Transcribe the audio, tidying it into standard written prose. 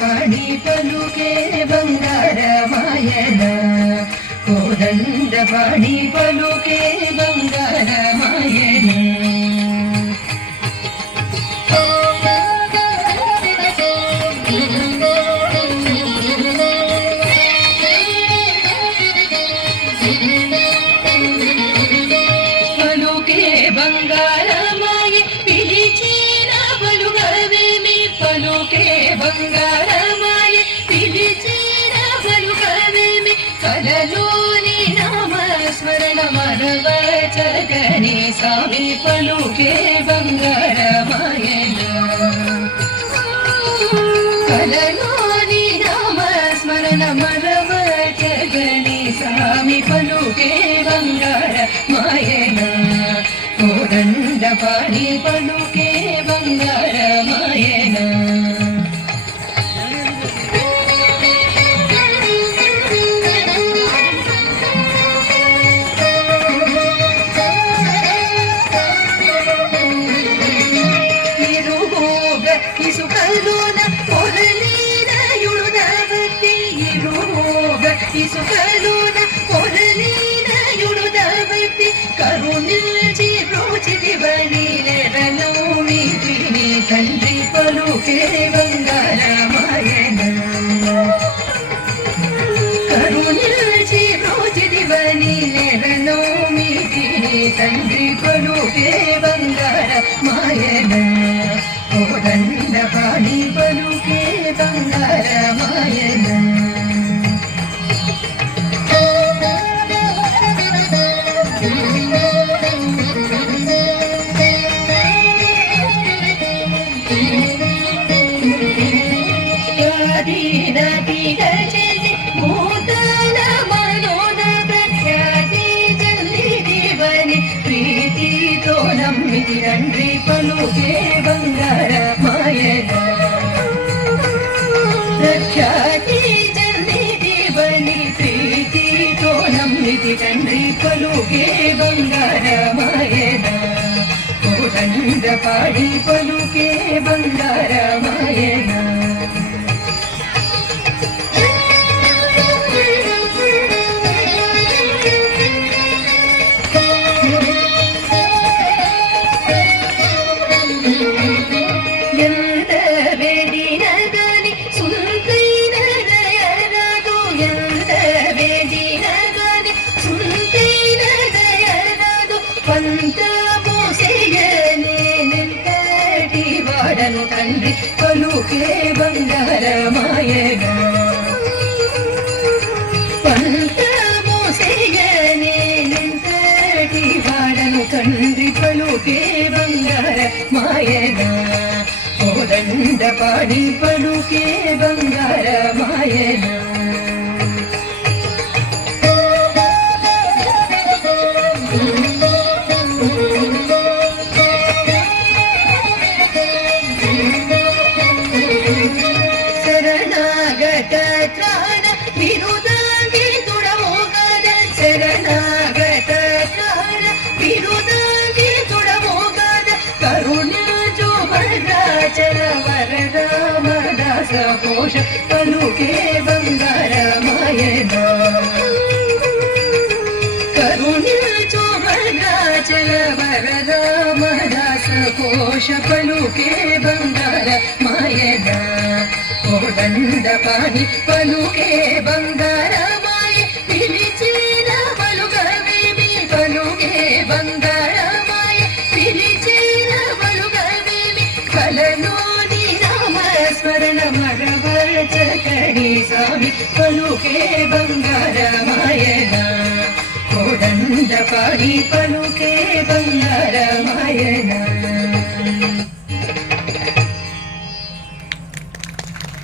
పాడి పలుకే బంగారమాయన కోదండ పాడి పలుకే బంగారమాయన పలుకే బంగారమాయ పిలిచిన పలుకవేమి పలుకే బంగారమాయ పిలిచిన పలుకవేమి కలలోని నామస్మరణ మరవచగని స్వామి పలుకే బంగారమాయన కలలోని నామస్మరణ మరవచగని స్వామి పలుకే బంగారమాయన కోదండ పాడి పలుకే బంగారమాయన ఇసుకలోన పొరలీనయుడుదవతి ఇరుగ ఇసుకలోన పొరలీనయుడుదవతి కరుణించి రోచిదివని నెరనౌమిని తండ్రి పలుకే బంగారమాయన కరుణించి రోచిదివని నెరనౌమిని తండ్రి పలుకే బంగారమాయన కోదండ పాడి పలుకే బంగారమాయన భూతల మనోద ప్రఖ్యాతి జల్లిదివని ప్రీతితో నమ్మితి తండ్రి పలుకే బంగారమాయన ప్రఖ్యాతి జల్లిదివని ప్రీతితో నమ్మితి తండ్రి పలుకే బంగారమాయన కోదండ పాడి పలుకే బంగారమాయన వాడను తండ్రి పలుకే బంగారమాయన పంత మోసేయనేంతటి వాడను తండ్రి పలుకే బంగారమాయన కోదండ పాడి పలుకే బంగారమాయన శరణాగత త్రాణ విరుదాంగి తుడమోగద శరణాగత త్రాణ విరుదాంగి తుడమోగద కరుణాజో భద్రాచల వరరామదాస కోశ పలుకే బంగారమాయన కరుణాజో భద్రాచల వరరామదాస కోశ పలుకే బంగారమాయన కోదండ పాడి పలుకే బంగారమాయ పిలిచిన పలుకవేమి పలుకే బంగారమాయ పిలిచిన పలుకవేమి కలలోని నామస్మరణ మరవచకడి స్వామి పలుకే బంగారమాయన కోదండ పాడి పలుకే బంగారమాయన